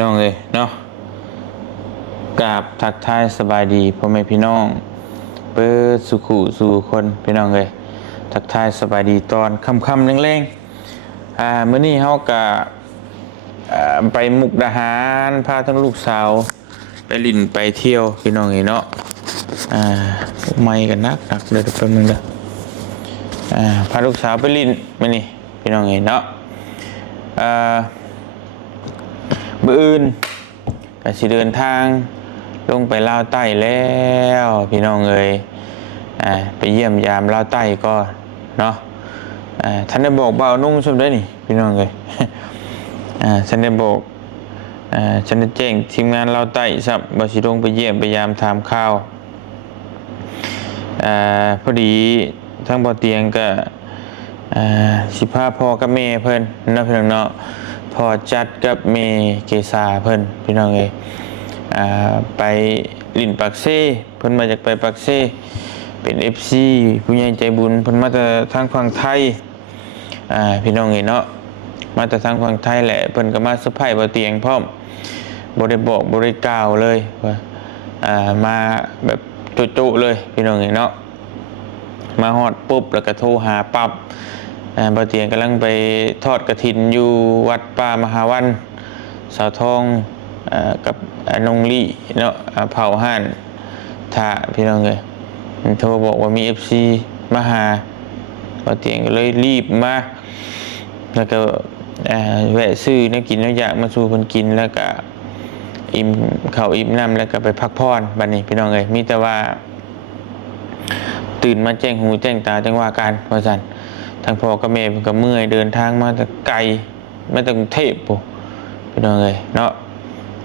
น้องเลยเนาะกราบทักทายสบายดีพ่อแม่พี่น้องเปิดสุขุสู่คนพี่น้องเลยทักทายสบายดีตอนค่ำๆแรงๆมื้อนี้เฮากะไปมุกดาหารพาทั้งลูกสาวไปลิ่นไปเที่ยวพี่น้องเนาะไม่กันนักเดี๋ยวแป๊บนึงเด้อพาลูกสาวไปลิ่นมื้อนี้พี่น้องเนาะมื้ออื่นก็สิเดินทางลงไปลาวใต้แล้วพี่น้องไปเยี่ยมยามลาวใต้ก็เนาะท่านได้บอกเบานุ่งชมได้นี่พี่น้องฉันได้บอกฉันได้แจ้งทีมงานลาวใต้สับบ่สิลงไปเยี่ยมไปยามถามข่าวพอดีทั้งบ่เตียงก็สิพาพ่อกับแม่เพิ่นเนาะพี่น้องเนาะพอจัดกับเมเกษาเพิ่นพี่น้องไปลิ่นปักเซ่เพิ่นมาจากไปปักเซ่เป็น FC ผู้ใหญ่ใจบุญเพิ่นมาจากทางฝั่งไทยพี่น้องเนาะมาจากทางฝั่งไทยแหละเพิ่นก็มาเซอร์ไพรส์บ่เตียงพร้อมบ่ได้บอกบ่ได้กล่าวเลยว่ามาแบบจุๆเลยพี่น้องเนาะมาฮอดปุ๊บแล้วก็โทรหาปั๊บบ่เตียงกำลังไปทอดกฐินอยู่วัดป่ามหาวันสาวทองกับนงลี่เนาะเผาห่านท่าพี่น้องโทรบอกว่ามี FC มาหาบ่เตียงก็เลยรีบมาแล้วก็แวะซื้อน้ำกินน้ำยามาสู่เพิ่นกินแล้วก็อิ่มข้าวอิ่มน้ำแล้วก็ไปพักผ่อนบัดนี้พี่น้องมีแต่ว่าตื่นมาแจ้งหูแจ้งตาจังว่าการว่าซั่นทางพ่อกับแม่เพิ่นก็เมื่อยเดินทางมาแต่ไกลมาจากกรุงเทพฯพี่น้องเนาะ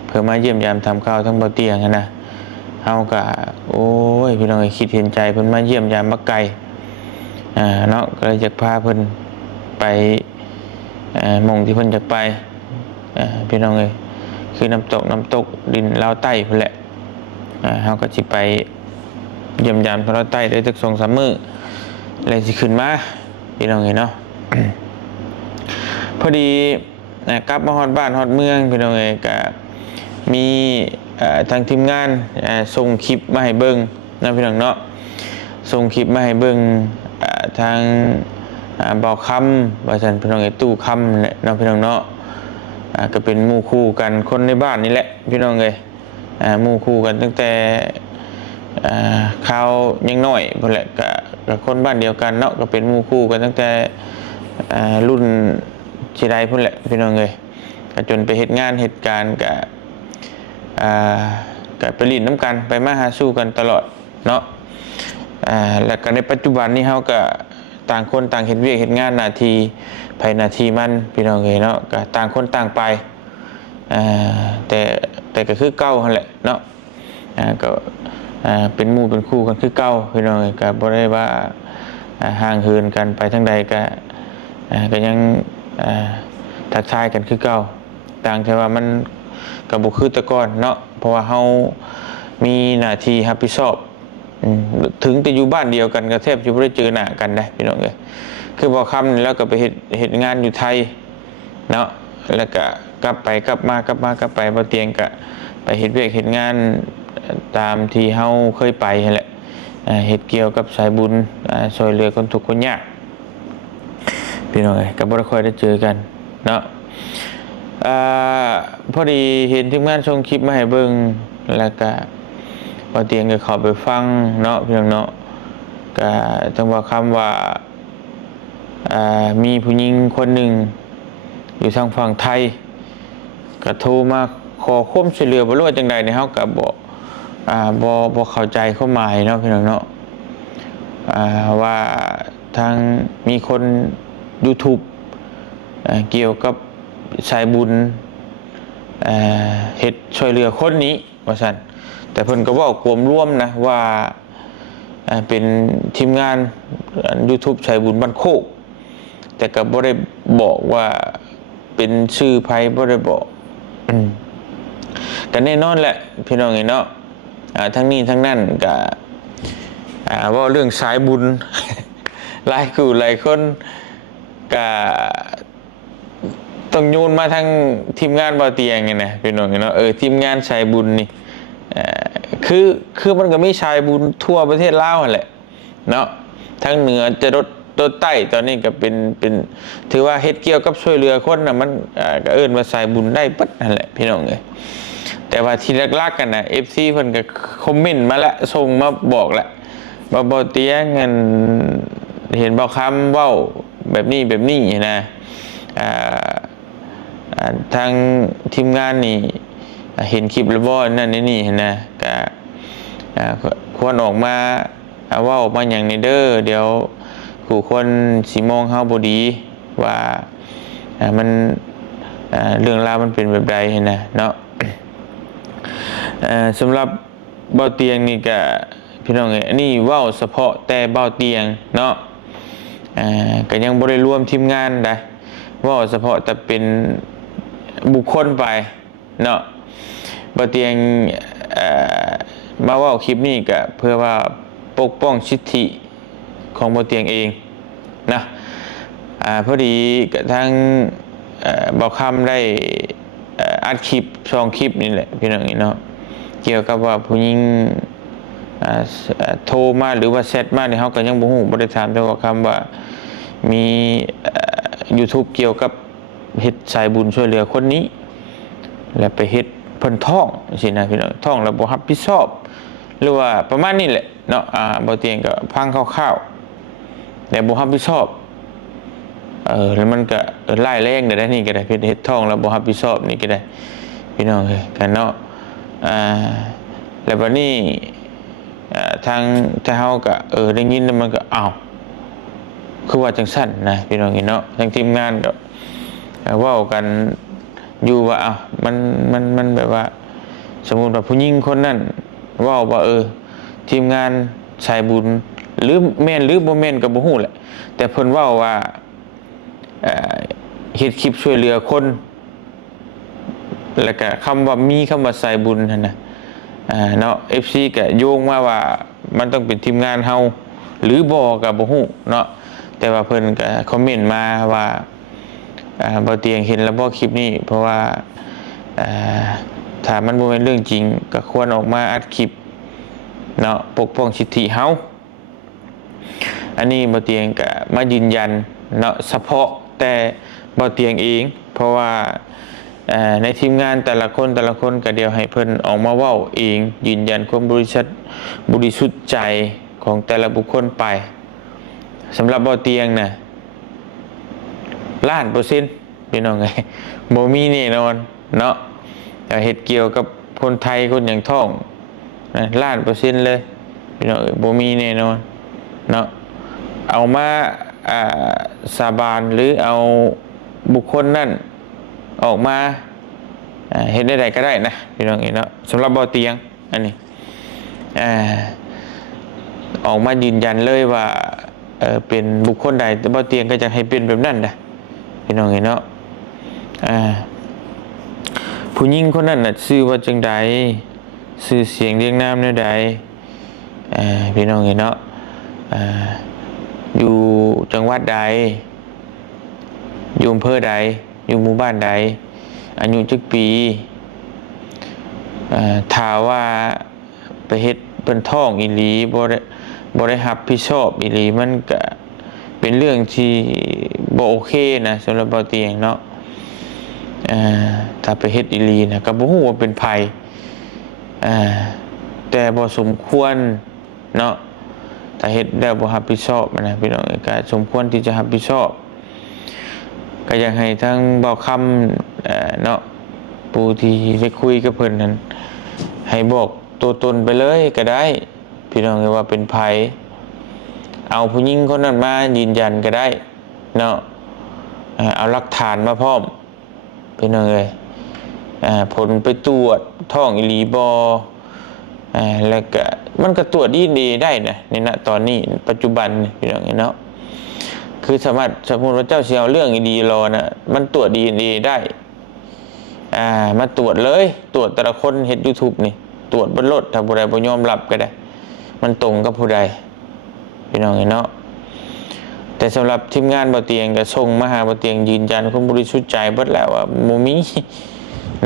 เพื่อมาเยี่ยมยามทำข้าวทั้งบ่เตียงนะเฮาก็โอ้ยพี่น้องคิดเห็นใจเพิ่นมาเยี่ยมยามมาไกลเนาะก็เลยอยากพาเพิ่นไปหม่องที่เพิ่นอยากไปพี่น้องคือน้ำตกดินลาวใต้พุ่นแหละเฮาก็สิไปเยี่ยมยามลาวใต้ได้สัก 2-3 มื้อแล้วสิขึ้นมาพี่น้องเนาะ พอดีกลับมาฮอดบ้านฮอดเมืองพี่น้องก็มีทางทีมงานส่งคลิปมาให้เบิ่งนะพี่น้องเนาะส่งคลิปมาให้เบิ่งทางบอกคำว่าซั่นพี่น้องตู้คำเนาะพี่น้องเนาะก็เป็นหมู่คู่กันคนในบ้านนี่แหละพี่น้องหมู่คู่กันตั้งแต่ข่าวยังน้อยพุ่นแหละก็คนบ้านเดียวกันเนาะก็เป็นหมู่คู่กันตั้งแต่รุ่นสิได้พุ่นแหละพี่น้องก็จนไปเฮ็ดงานเหตุการณ์ก็ไปลิ้นน้ำกันไปมาหาสู่กันตลอดเนาะแล้วก็ในปัจจุบันนี้เฮาก็ต่างคนต่างเฮ็ดเวียกเฮ็ดงานหน้าที่ภายหน้าที่มันพี่น้องเนาะก็ต่างคนต่างไปแต่ก็คือเก่าหั่นแหละเนาะก็เป็นหมู่เป็นคู่กันคือเก่าพี่น้องก็บ่ได้ว่าห่างเหินกันไปทางใดก็ยังทักทายกันคือเก่าต่างแต่ว่ามันก็บ่คือแต่ก่อนเนาะเพราะว่าเฮามีหน้าที่รับผิดชอบถึงจะอยู่บ้านเดียวกันก็แทบจะบ่ได้เจอหน้ากันได้พี่น้องคือบ่ค่ำนี่แล้วก็ไปเฮ็ดงานอยู่ไทยเนาะแล้วก็กลับไปบ่เตียงก็ไปเฮ็ดเวียกเฮ็ดงานตามที่เฮาเคยไปนั่นแหละเฮ็ดเกี่ยวกับสายบุญช่วยเหลือคนทุกข์คนยากพี่น้องก็บ่ได้ค่อยได้เจอกันเนาะพอดีเห็นทีมงานส่งคลิปมาให้เบิ่งแล้วก็บ่เตียงก็เข้าไปฟังเนาะพี่น้องเนาะก็จังว่าคำว่ามีผู้หญิงคนหนึ่งอยู่ทางฝั่งไทยก็โทรมาขอความช่วยเหลือบ่รู้ว่าจังใดเฮาก็บ่เข้าใจความหมายเนาะพี่น้องเนาะว่าทางมีคน YouTube เกี่ยวกับสายบุญเฮ็ดช่วยเหลือคนนี้ว่าซั่นแต่เพิ่นก็เว้ากวมร่วมนะว่าเป็นทีมงาน YouTube สายบุญบ้านโคกแต่ก็บ่ได้บอกว่าเป็นชื่อไผบ่ได้บอกก็แน่นอนแหละพี่น้องเนาะทั้งนี้ทั้งนั้นก็ว่าเรื่องสายบุญ หลายคนก็ ต้องโยนมาทางทีมงานบ่เตียงไงนะพี่น้องเนาะทีมงานชายบุญนี่คือมันก็มีชายบุญทั่วประเทศลาวนั่นแหละเนาะทั้งเหนือจะลดใต้ตอนนี้ก็เป็นถือว่าเฮ็ดเกี่ยวกับช่วยเหลือคนน่ะมันก็เอิ้นว่าสายบุญได้ปึ๊ดนั่นแหละพี่น้องเอ้ยแต่ว่าที่ลักๆกันน่ะ FC เพิ่นก็คอมเมนต์มาแล้วส่งมาบอกแล้วว่าบ่เตียงงั้นเห็นบ่คำเว้าแบบนี้นะทางทีมงานนี่เห็นคลิปแล้วบ่นั่นนี่นะก็ควรออกมาเว้ามาอย่างนี้เด้อเดี๋ยวผู้คนสิมองเฮาบ่ดีว่ามันเรื่องราวมันเป็นแบบใดนะเนาะสำหรับเบาเตียงนี่ก็พี่น้องเอ้ยอันนี้เว้าเฉพาะแต่เบาเตียงเนาะก็ยังบ่ได้รวมทีมงานได้เว้าเฉพาะแต่เป็นบุคคลไปเนาะเบาเตียงมาเว้าคลิปนี้ก็เพื่อว่าปกป้องสิทธิของเบาเตียงเองนะพอดีกับทางเบาคำได้อัดคลิป2คลิปนี่แหละพี่น้องเนาะเกี่ยวกับว่าผู้หญิงโทรมาหรือว่าแชทมาเนี่ยเขาก็ยังบ่ฮู้บ่ได้ถามแต่ว่าคำว่ามี YouTube เกี่ยวกับเฮ็ดสายบุญช่วยเหลือคนนี้แล้วไปเฮ็ดเพิ่นท้องสินะพี่น้องท้องแล้วบ่รับผิดชอบหรือว่าประมาณนี้แหละเนาะบ่เตียงก็พังคร่าวๆแต่บ่รับผิดชอบแล้วมันก็ไล่แรงได้นี่ก็ได้เฮ็ดท้องแล้วบ่รับผิดชอบนี่ก็ได้พี่น้องเอ้ยกันเนาะแล้วบัดนี้ทางเฮาก็ได้ยินแล้วมันก็อ้าวคือว่าจังซั่นนะพี่น้องเนาะทางทีมงานก็เว้ากันอยู่ว่าอ้าวมันแบบว่าสมมุติว่าผู้หญิงคนนั้นเว้าว่าทีมงานสายบุญหรือแม่นหรือบ่แม่นก็บ่ฮู้แหละแต่เพิ่นเว้าว่าเฮ็ดคลิปช่วยเหลือคนแล้วก็คำว่ามีคำว่าสายบุญนั่นน่ะเนาะ FC ก็โยงมาว่ามันต้องเป็นทีมงานเฮาหรือบ่ก็บ่ฮู้เนาะแต่ว่าเพิ่นก็คอมเมนต์มาว่าบ่เตียงเห็นแล้วบ่คลิปนี้เพราะว่าถ้ามันบ่เป็นเรื่องจริงก็ควรออกมาอัดคลิปเนาะปกป้องสิทธิเฮาอันนี้บ่เตียงก็มายืนยันเนาะเฉพาะแต่บ่เตียงเองเพราะว่าในทีมงานแต่ละคนก็เดียวให้เพิ่นออกมาเว้าเองยืนยันความบริสุทธิ์ใจของแต่ละบุคคลไปสำหรับบ่เตียงน่ะ1,000,000%พี่น้องไงบ่มีแน่นอนเนาะเฮ็ดเกี่ยวกับคนไทยคนอย่างท้อง1,000,000%เลยพี่น้องบ่มีแน่นอนเนาะเอามาสาบานหรือเอาบุคคลนั่นออกมาเฮ็ดได้ก็ได้นะพี่น้องเนาะสำหรับบ่เตียงอันนี้ออกมายืนยันเลยว่าเป็นบุคคลใดแต่บ่เตียงก็จะให้เป็นแบบนั้นนะพี่น้องเนาะผู้หญิงคนนั้นน่ะชื่อว่าจังใดชื่อเสียงเรียงนามแนวใดพี่น้องเนาะอยู่จังหวัดใดอยู่อำเภอใดอยู่หมู่บ้านใดอายุจักปีถ้าว่าไปเฮ็ดเป็นท้องอีหลีบ่ได้รับผิดชอบอีหลีมันก็เป็นเรื่องที่บ่โอเคนะสำหรับบ่เตียงเนาะถ้าไปเฮ็ดอีหลีนะก็บ่ฮู้ว่าเป็นไผแต่บ่สมควรเนาะถ้าเฮ็ดแล้วบ่รับผิดชอบนะพี่น้องก็สมควรที่จะรับผิดชอบก็อยากให้ทั้งเบาคำเนาะผู้ที่ได้คุยกับเพิ่นนั้นให้บอกตัวตนไปเลยก็ได้พี่น้องว่าเป็นไผเอาผู้หญิงคนนั้นมายืนยันก็ได้เนาะเอาหลักฐานมาพร้อมพี่น้องผลไปตรวจท้องอีหลีบ่แล้วก็มันก็ตรวจดีได้นะในณตอนนี้ปัจจุบันพี่น้องเนาะคือสมมุติว่าเจ้าเสียเอาเรื่องดีรอนะมันตรวจดีได้มาตรวจเลยตรวจแต่ละคนเฮ็ด YouTube นี่ตรวจบนรถถ้าผู้ใดบ่ยอมรับก็ได้มันตรงกับผู้ใดพี่น้องเนาะ แต่สำหรับทีมงานบ่เตียงก็ส่งมาหาบ่เตียงยืนยันความบริสุทธิ์ใจเบิดแล้วว่าบ่มี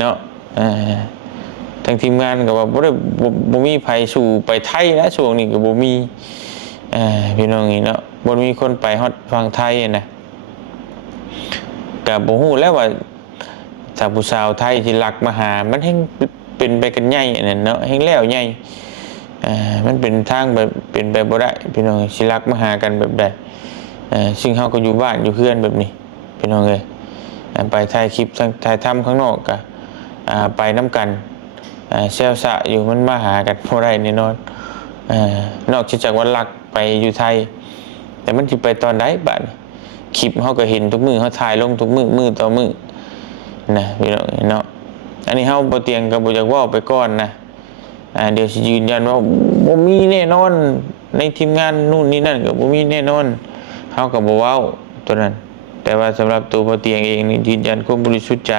เนาะทางทีมงานก็ว่าบ่มีไผสู่ไปไทยนะช่วงนี้ก็บ่มีพี่น้องนี่เนาะบ่มีคนไปฮอดฝั่งไทยนะก็บ่ฮู้แล้วว่าถ้าผู้สาวไทยที่รักมาหามันแฮงเป็นไปกันใหญ่นั่นเนาะแฮงแล้วใหญ่มันเป็นทางแบบเป็นไปบ่ได้พี่น้องสิรักมาหากันแบบใดซึ่งเฮาก็อยู่บ้านอยู่เพื่อนแบบนี้พี่น้องเอ้ยไปถ่ายคลิปถ่ายทำข้างนอกก็ไปน้ำกันเซลสะอยู่มันมาหากันบ่ได้แน่นอนนอกจากว่ารักไปอยู่ไทยแต่มันสิไปตอนใดบัดคลิปเฮาก็เห็นทุกมื้อเฮาถ่ายลงทุกมื้อต่อมื้อนะพี่น้องเนาะอันนี้เฮาบ่เตียงก็บ่อยากเว้าไปก่อนนะเดี๋ยวสิยืนยันว่าบ่มีแน่นอนในทีมงานนู่นนี่นั่นก็บ่มีแน่นอนเฮาก็บ่เว้าตัวนั้นแต่ว่าสำหรับตัวบ่เตียงเองนี่ยืนยันความบริสุทธิ์ใจ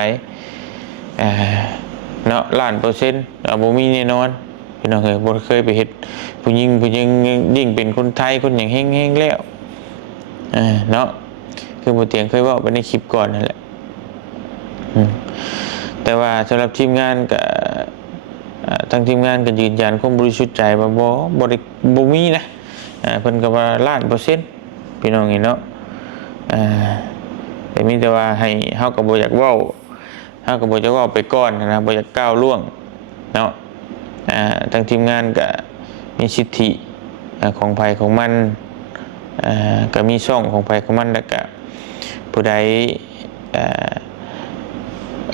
เนาะ1,000,000%บ่มีแน่นอนพี่น้องเอ้ยบ่เคยไปเฮ็ดผู้หญิงยิ่งเป็นคนไทยคนหยังแฮงๆแล้วเนาะคือบ่เตียงเคยเว้าไปในคลิปก่อนนั่นแหละแต่ว่าสำหรับทีมงานก็ทางทีมงานก็ยืนยันความบริสุทธิ์ใจว่าบ่มีนะเพิ่นก็ว่า1,000,000%พี่น้องเห็นเนาะแต่มีแต่ว่าให้เฮาก็บ่อยากเว้าเฮาก็บ่อยากเว้าไปก่อนนะบ่อยากก้าวล่วงเนาะทางทีมงานก็มีสิทธิของไผของมันก็มีช่องของไผของมันแล้วก็ผู้ใด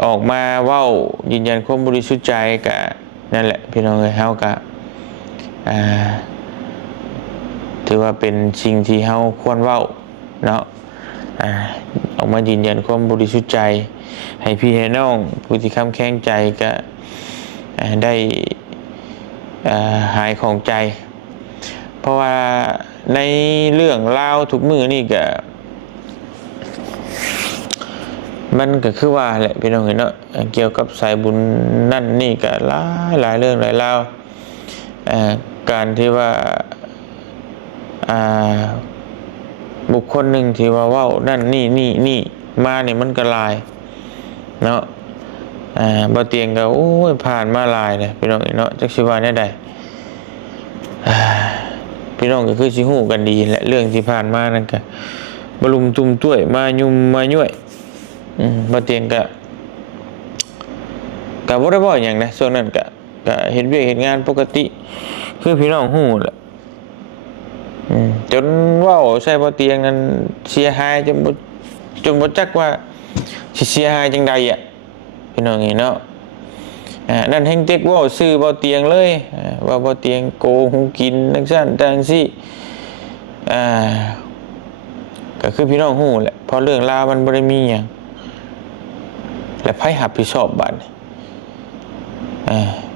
ออกมาเว้ายืนยันความบริสุทธิ์ใจก็นั่นแหละพี่น้องเอ้ยเฮาก็ถือว่าเป็นสิ่งที่เฮาควรเว้าเนาะออกมายืนยันความบริสุทธิ์ใจให้พี่ให้น้องผู้ที่ค้ำแข็งใจก็ได้หายของใจเพราะว่าในเรื่องราวทุกมื้อนี่ก็มันก็คือว่าแหละพี่น้องเห็นเนาะเกี่ยวกับสายบุญนั่นนี่ก็หลายเรื่องหลายราวการที่ว่าบุคคลหนึ่งที่ว่าเว้านั่นนี่มาเนี่ยมันก็หลายเนาะบ่เตียงก็โอ้ยผ่านมาหลายเลยพี่น้องเนาะจักสิว่าแนวใดพี่น้องก็คือสิฮู้กันดีแหละเรื่องที่ผ่านมานั่นก็บ่ลุมตุ่มต้วยมายุ่มมาย่วยบ่เตียงก็บ่ได้เว้าหยังนะช่วงนั้นก็เฮ็ดเวียกเฮ็ดงานปกติคือพี่น้องฮู้แหละจนเว้าใส่บ่เตียงนั้นเสียหายจนบ่จักว่าสิเสียหายจังใดอ่ะพี่น้องเนาะนั่นแฮงเต็กเว้าชื่อบ่เตียงเลยว่าบ่เตียงโกงกินจังซั่นจังซี่ก็คือพี่น้องฮู้แหละเพราะเรื่องราวมันบ่ได้มีหยังและไผรับผิดชอบบัดนี้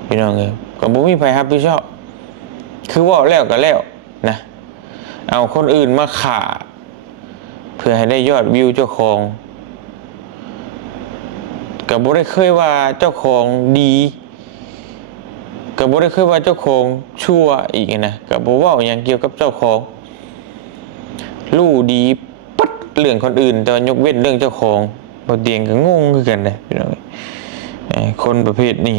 พี่น้องเอ้ยก็บ่มีไผรับผิดชอบคือเว้าแล้วก็แล้วนะเอาคนอื่นมาฆ่าเพื่อให้ได้ยอดวิวเจ้าของก็บ่ได้เคยว่าเจ้าของดีก็บ่ได้เคยว่าเจ้าของชั่วอีกนะก็บ่เว้าหยังเกี่ยวกับเจ้าของรู้ดีปัดเรื่องคนอื่นแต่ว่ายกเว้นเรื่องเจ้าของบ่เตียงก็งงคือกันนะพี่น้องคนประเภทนี้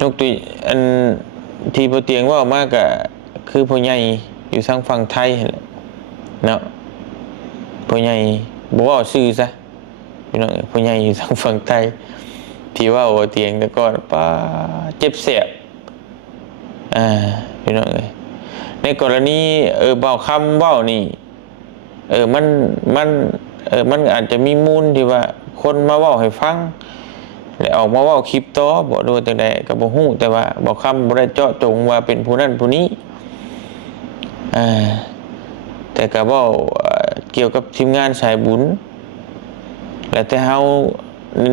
ยกตัวอันที่บ่เตียงว่ามากก็คือพ่อใหญ่อยู่ทางฝั่งไทยเนาะพ่อใหญ่บ่เว้าชื่อซะพี่น้องพ่อใหญ่อยู่ทางฝั่งไทยที่ว่าบ่เตียงแต่ก่อนป้าเจ็บแสบพี่น้องเอ้ยในกรณีเว้าคำเว้านี่มันอาจจะมีมูลที่ว่าคนมาเว้าให้ฟังแล้วออกมาเว้าคลิปต่อบ่รู้จังได๋ก็บ่ฮู้แต่ว่าบ่คำบ่ได้เจาะจงว่าเป็นผู้นั้นผู้นี้แต่ก็เว้าเกี่ยวกับทีมงานสายบุญแล้วแต่เฮา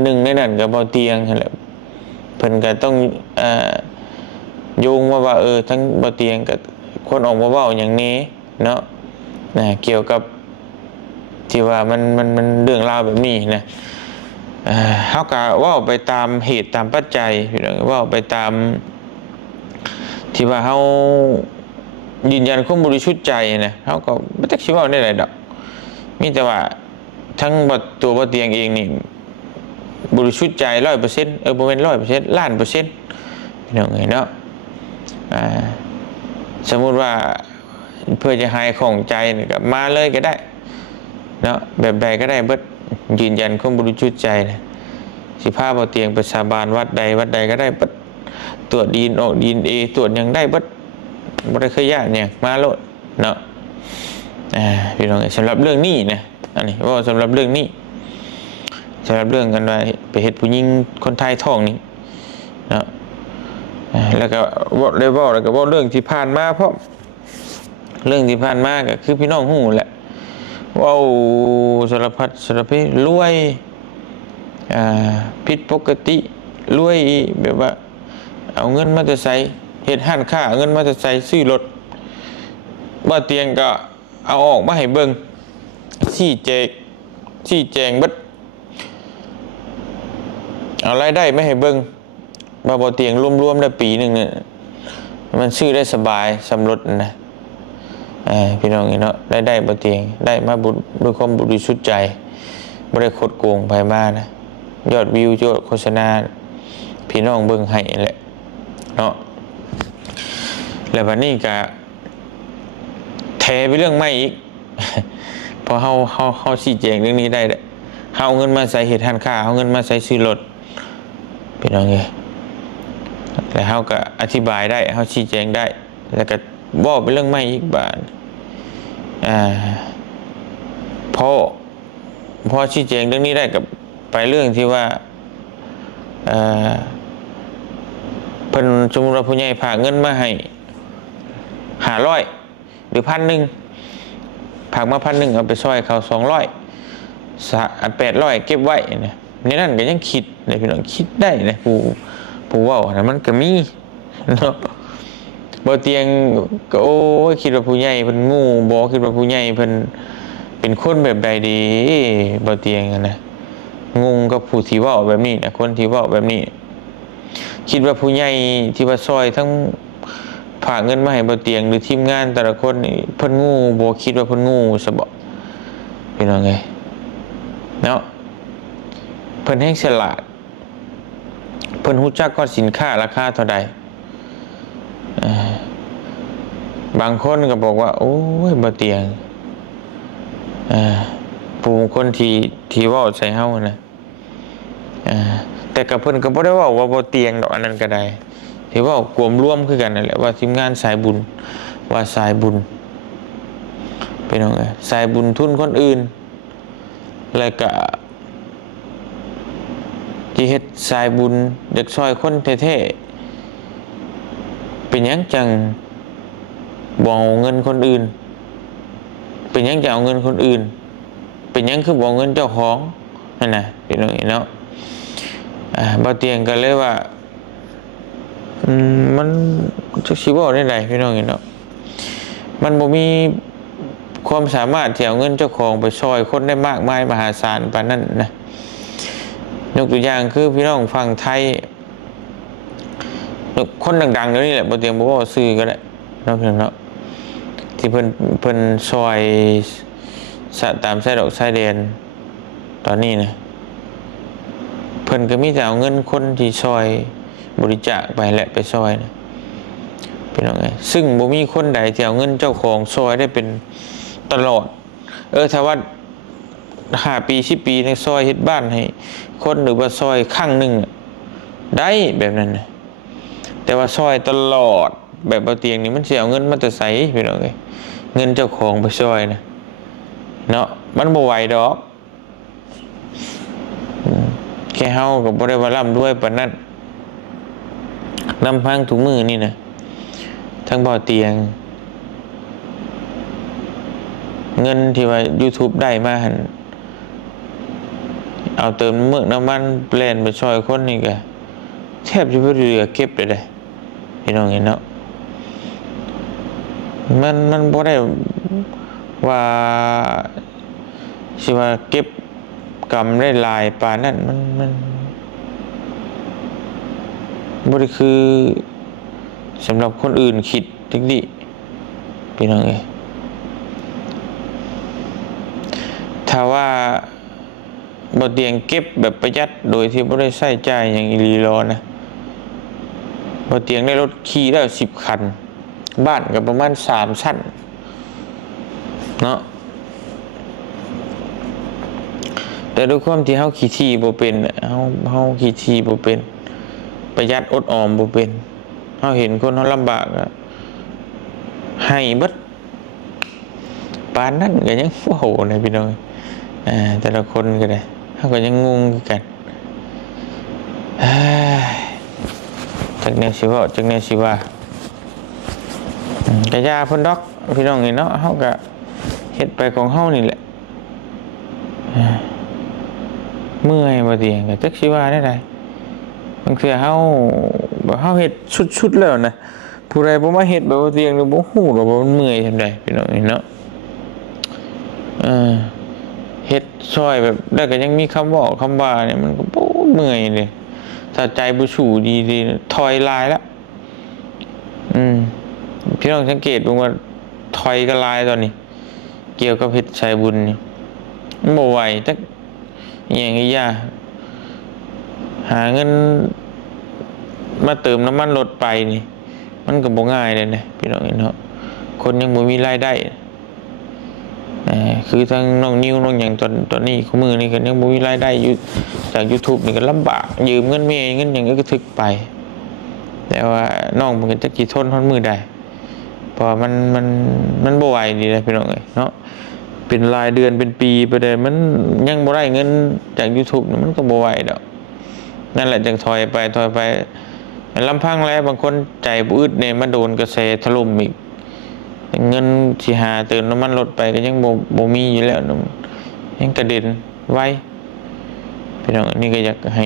หนึ่งในนั้นก็บ่เตียงนั่นแหละเพิ่นก็ต้องโยงว่าทั้งบ่เตียงก็คนออกมาเว้าหยังนี้เนาะเกี่ยวกับที่ว่ามันเรื่องราวแบบนี้นะเฮาก็เว้าไปตามเหตุตามปัจจัยพี่น้องเว้าไปตามที่ว่าเฮา ยืนยันความบริสุทธิ์ใจนะเขาก็ไม่ต้องคิดว่าได้อะไรดอกมีแต่ว่าทั้งตัวบ่เตียงเองนี่บริสุทธิ์ใจ100%บ่เป็น100%ล้านเปอร์เซ็นต์พี่น้องเอ้ยเนาะสมมุติว่าเพื่อจะหายของใจนี่ก็มาเลยก็ได้เนาะแบบใดก็ได้เบิดยืนยันความบริสุทธิ์ใจนะสิพาบ่เตียงไปสาบานวัดใดก็ได้เบิดตรวจดีนออกดีนเอตรวจยังได้เบิดบ่ได้เคยยากเนี่ยมาโลดเนาะพี่น้องสำหรับเรื่องนี้นะอันนี้ว่าสำหรับเรื่องนี้สำหรับเรื่องกันว่าไปเฮ็ดผู้หญิงคนไทยท้องนี่เนาะแล้วก็ได้เว้าแล้วก็เว้าเรื่องที่ผ่านมาเพราะเรื่องที่ผ่านมาก็คือพี่น้องฮู้แหละเว้าสารพัดสารเพรวยผิดปกติรวยแบบว่าเอาเงินมาจะใช้เฮ็ดห้านค้าเอาเงินมาจะใช้ซื้อรถบ่เตียงก็เอาออกมาให้เบิ่งชี้แจงเบิดเอารายได้ไม่ให้เบิ่งบ่เตียงรวมๆได้ปีนึงเนี่ยมันซื้อได้สบายสำรถนะพี่น้องเนาะได้บ่เตียงได้มาด้วยความบริสุทธิ์ใจบ่ได้คดโกงไผมานะยอดวิวยอดโฆษณาพี่น้องเบิ่งให้แหละเนาะแล้วบัดนี้ก็แถไปเรื่องใหม่อีกพอเฮาชี้แจงเรื่องนี้ได้เฮาเอาเงินมาใส่เฮ็ดร้านค้าเอาเงินมาใส่ซื้อรถพี่น้องเอ้ยแล้วเฮาก็อธิบายได้เฮาชี้แจงได้แล้วก็บอกเป็นเรื่องใหม่อีกบาดพอชี้แจงเรื่องนี้ได้กับไปเรื่องที่ว่าเพิ่นสมมุติว่าผู้ใหญ่ฝากเงินมาให้500หรือ1,000ฝากมา1,000เอาไปซอยเขา200 800เก็บไว้นะในนั้นก็ยังคิดนะพี่น้องคิดได้นะผู้เว้านะมันก็มีเนาะบ่เตียงก็โอ้ยคิดว่าผู้ใหญ่เพิ่นงูบ่คิดว่าผู้ใหญ่เพิ่นเป็นคนแบบใดดีบ่เตียงนะงงกับผู้ที่เว้าแบบนี้นะคนที่เว้าแบบนี้คิดว่าผู้ใหญ่ที่ว่าซอยทั้งฝากเงินมาให้บ่เตียงหรือทีมงานแต่ละคนนี่เพิ่นงูบ่คิดว่าเพิ่นงูซะบ่พี่น้องเอ้ยเนาะเพิ่นแฮงฉลาดเพิ่นรู้จักว่าสินค้าราคาเท่าใดบางคนก็บอกว่าโอ้ยบ่เตียงผู้คนที่เว้าใส่เฮานะแต่กับเพิ่นก็บ่ได้เว้าว่าบ่เตียงดอกอันนั้นก็ได้ที่เว้ากวมรวมคือกันนั่นแหละว่าทีมงานสายบุญว่าสายบุญพี่น้องเอ้ยสายบุญทุนคนอื่นแล้วก็ที่เฮ็ดสายบุญเด็กซอยคนแท้ๆเป็นหยังจังบ่เอาเงินคนอื่นเป็นหยังจะเอาเงินคนอื่นเป็นหยังคือบ่เอาเงินเจ้าของนั่นน่ะพี่น้องเนาะบ่เตียงกันเลยว่ามันจะสิเว้าได้ใดพี่น้องเนาะมันบ่มีความสามารถที่เอาเงินเจ้าของไปซอยคนได้มากมายมหาศาลปานนั้นนะยกตัวอย่างคือพี่น้องฝั่งไทยคนดังๆเดี๋ยวนี้แหละบ่เตียงบ่ว่าชื่อก็ได้เนาะพี่น้องเนาะที่เพิ่นซอยตามชายดอกชายแดนตอนนี้นะเพิ่นก็มีแต่เอาเงินคนที่ซอยบริจาคไปแหละไปซอยนะพี่น้องเอ้ยซึ่งบ่มีคนใดที่เอาเงินเจ้าของซอยได้เป็นตลอดถ้าว่า5 ปี10 ปีในซอยเฮ็ดบ้านให้คนหรือว่าซอยครั้งนึงได้แบบนั้นนะแต่ว่าซอยตลอดแบบบ่เตียงนี่มันสิเอาเงินมาแต่ไสพี่น้องเอ้ยเงินเจ้าของไปซอยนะเนาะมันบ่ไหวดอกแค่เฮาก็บ่ได้ว่าร่ำรวยปานนั้นนำพังถุงมือนี่นะทั้งบ่อเตียงเงินที่ว่า YouTube ได้มาหั่นเอาเติมน้ำมันแล่นไปซอยคนนี่ก็แทบจะบ่เหลือเก็บเลยเด้พี่น้องเห็นเนาะมันบ่ได้ว่าสิว่าเก็บกำได้หลายปานนั้นมันบ่ได้คือสำหรับคนอื่นคิดจังซี่ พี่น้องเอ้ยถ้าว่าบ่เตียงเก็บแบบประหยัดโดยที่บ่ได้ใช้จ่ายอย่างอีหลีรอนะบ่เตียงได้รถขี่ได้10 คันบ้านก็ประมาณ3 ชั้นเนาะแต่ด้วยความที่เฮาขี่ที่บ่เป็นเฮาขี่ที่บ่เป็นประหยัดอดออมบ่เป็นเฮาเห็นคนเฮาลำบากอะให้เบิดปานนั้นก็ยังเว้านะพี่น้องแต่ละคนก็ได้เฮาก็ยังงงคือกันจักแนวสิเว้าจักแนวสิว่าก็ย่าเพิ่นดอกพี่น้องนี่เนาะเฮาก็เฮ็ดไปของเฮานี่แหละเมื่อยบ่เตียงก็จักสิว่าได้ไดบางเทื่อเฮาบ่เฮาเฮ็ดชุดๆแล้วนะผู้ใดบ่มาเฮ็ดแบบบ่เตียงนี่บ่ฮู้หรอกว่ามันเมื่อยจังไดพี่น้องนี่เนาะเฮ็ดช่วยแบบแล้วก็ยังมีคำเว้าคำว่าเนี่ยมันก็โอ้เมื่อยเลยถ้าใจบ่สู้ดีๆถอยลายแล้วพี่น้องสังเกตดูว่าถอยก็ลายตอนนี้เกี่ยวกับเฮ็ดสายบุญนี่มันบ่ไหวจักอหยังอีหยังหาเงินมาเติมน้ำมันรถไปนี่มันก็บ่ง่ายเลยนะพี่น้องเนาะคนยังบ่มีรายได้คือทางน้องนิวน้องหยังตอนนี้คู่มือนี่ก็ยังบ่มีรายได้อยู่จาก YouTube นี่ก็ลำบากยืมเงินแม่เงินหยังก็ทึกไปแต่ว่าน้องมันก็จักสิทนฮอดมื้อใดเพราะมันบ่ไหวนี่แหละพี่น้องเอ้ยเนาะเป็นรายเดือนเป็นปีไปได้มันยังบ่ได้เงินจาก YouTube นี่มันก็บ่ไหวดอกนั่นแหละจึงถอยไปลำพังแล้วบางคนใจบ่อึดเนี่ยมาโดนกระแสถล่มอีกเงินสิหาเติมน้ำมันรถไปก็ยังบ่มีอยู่แล้วยังกระเด็นไว้พี่น้องนี่ก็อยากให้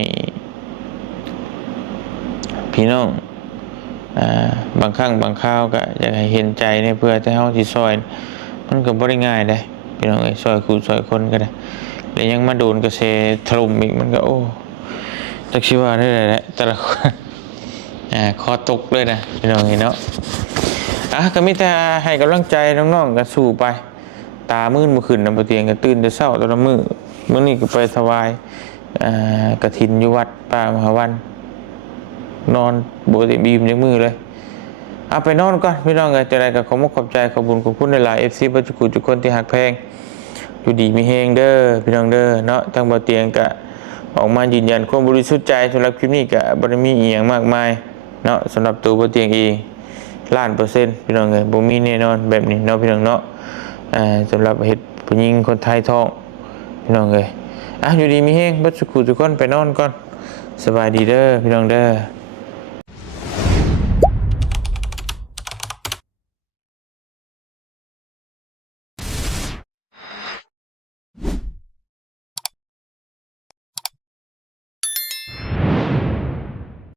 พี่น้องบางครั้งบางคราวก็อยากให้เห็นใจเนี่ยเพื่อที่เฮาสิซอยมันก็บ่ได้ง่ายเด้พี่น้องเอ้ยซอยคู่ซอยคนก็ได้แล้วยังมาโดนกระแสถล่มอีกมันก็โอ้จักสิว่าได้แหละแต่ละคนคอตกเลยนะพี่น้องเนาะก็มีแต่ให้กำลังใจน้องๆกันสู้ไปตามื่นบ่ขึ้นนำบ่เตียงก็ตื่นแต่เช้าตอนละมื้อนี้ก็ไปถวายกฐินอยู่วัดป่ามหาวันนอนบ่ได้บีมจังมื้อเลยเอาไปนอนก่อนพี่น้องเอ้ยจังได๋ก็ขอบใจขอบบุญขอบคุณหลายๆ FC บ่จุกุทุกคนที่ฮักแพงอยู่ดีมีแฮงเด้อพี่น้องเด้อเนาะทางบ่เตียงก็ออกมายืนยันความบริสุทธิ์ใจสำหรับคลิปนี้ก็บ่ได้มีอีหยังมากมายเนาะสำหรับตัวบ่เตียงเอง1,000,000%พี่น้องเอ้ยบ่มีแน่นอนแบบนี้เนาะพี่น้องเนาะสำหรับเฮ็ดผู้หญิงคนไทยท้องพี่น้องเอ้ยอยู่ดีมีแฮงบ่จุกุทุกคนไปนอนก่อนสบายดีเด้อพี่น้องเด้อ